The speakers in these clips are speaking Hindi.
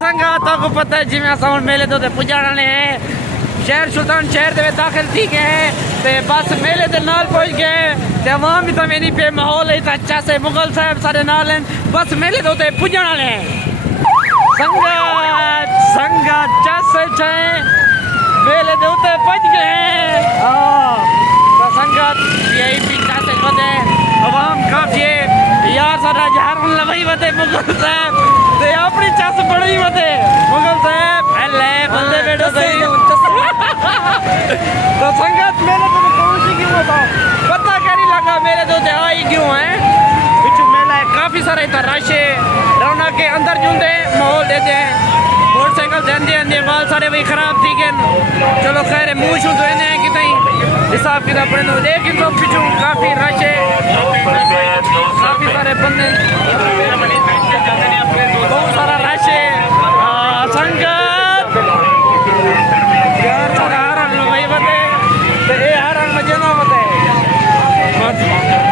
संगत को पता है जिवें असां हुण मेले तो पुजाने हैं शहर सुल्तान शहर दे दाखिल थी गए ते बस मेले दे नाल पहुंच गए ते वहां भी तो मेरी पे माहौल है अच्छा से मुगल साहब सारे नाल हैं बस मेले तो पुजण वाले हैं संगत संगत चस छे मेले दे उते पहुंच गए हैं हां तो संगत यही पीछा से वदे आवाम काफी यार सारा जहर लवई वदे मुगल साहब ते अपनी चस बड़ी वदे मुगल साहब हले बंदे बैठो सही तो संगत मेले तो कौन सी क्यों बताओ पता क्या नहीं लगा मेरे तो आई क्यों है कुछ मेला है काफी सारा इतना रश है रौनक के अंदर जुंदे माहौल देते हैं मोटरसाइकिल देंदे आंदे बाल सारे वही खराब थी गए चलो खैर मुंह शू धोने हैं कि हिसाब किताब पढ़ने लेकिन तो पिछू काफी रश है काफी सारे बंदे बहुत सारा रश है संगत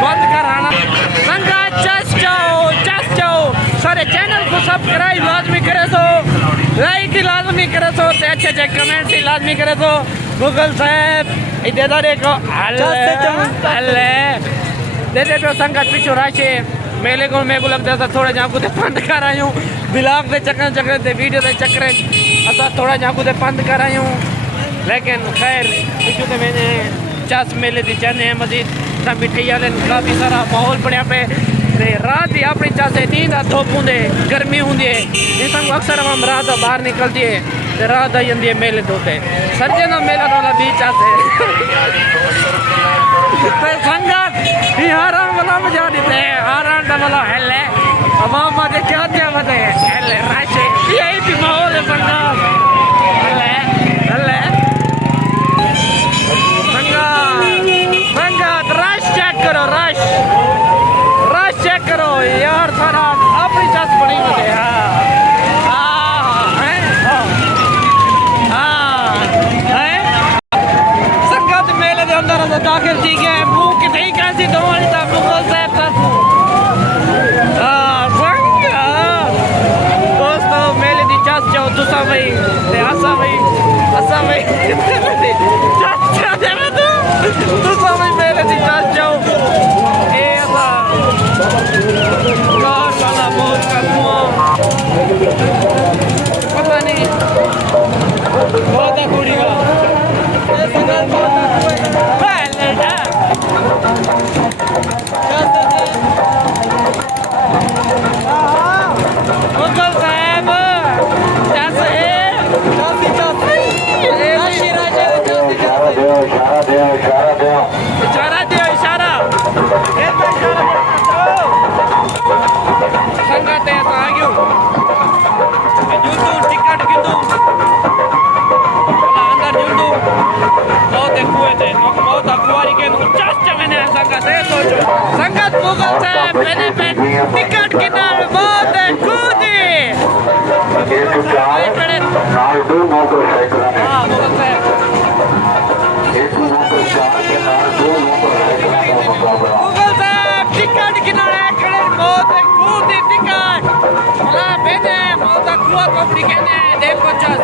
बंद कराना संगत चस जाओ सारे चैनल को सब्सक्राइब लाजमी करे सो लाइक लाजमी करे सो अच्छे अच्छे कमेंट लाजमी करे सो मुगल साहब इधर देखो हल्ले दे तो संगत पिछू राशे मेले को मेरे को लगता था थोड़ा जाकू ते बंद कर आई हूँ ब्लॉग के चक्कर ते वीडियो के चक्कर असा थोड़ा जाकू ते बंद कर आई हूँ लेकिन खैर पिछू तो मैंने चस मेले दी चाहने हैं मजीद मिठाई वाले काफ़ी सारा माहौल बनया पे रात ही अपनी चासे नींद धुप होंगे गर्मी होंगी है इंसान को अक्सर हम रात बाहर निकलती है रात आई जाती है मेले धोते सर्जे ना मेला वाला बीच आते संगत हारान वाला मजा देते हैं हारान का वाला हेले अवाम वाले क्या क्या बते हेले राशे यही भी माहौल है संगत हेले हेले संगत रश चेक करो यार सारा अपनी चस बनी होते संगत मेले के अंदर दाखिल थी गए मुंह कितनी कैसी दो मुगल साहब दोस्तों मेले की चस जाओ तुसा भाई असा भाई तुसा भाई मेले की चस जाओ पता नहीं बहुत कुड़ी का मुगल साहब इशारा दियो इशारा संगत है तो आगे जुंदू टिकट किंतु अंदर जुंदू बहुत कुए थे बहुत अखबारी के चास चमने संगत है सोचो संगत मुगल साहब मैंने पे टिकट किनार बहुत कूदी हां मुगल साहब मुगल साहब टिकट किनारे खड़े बहुत कूदी टिकट मला बेने बहुत कुआ कोपड़ी के ने देखो चस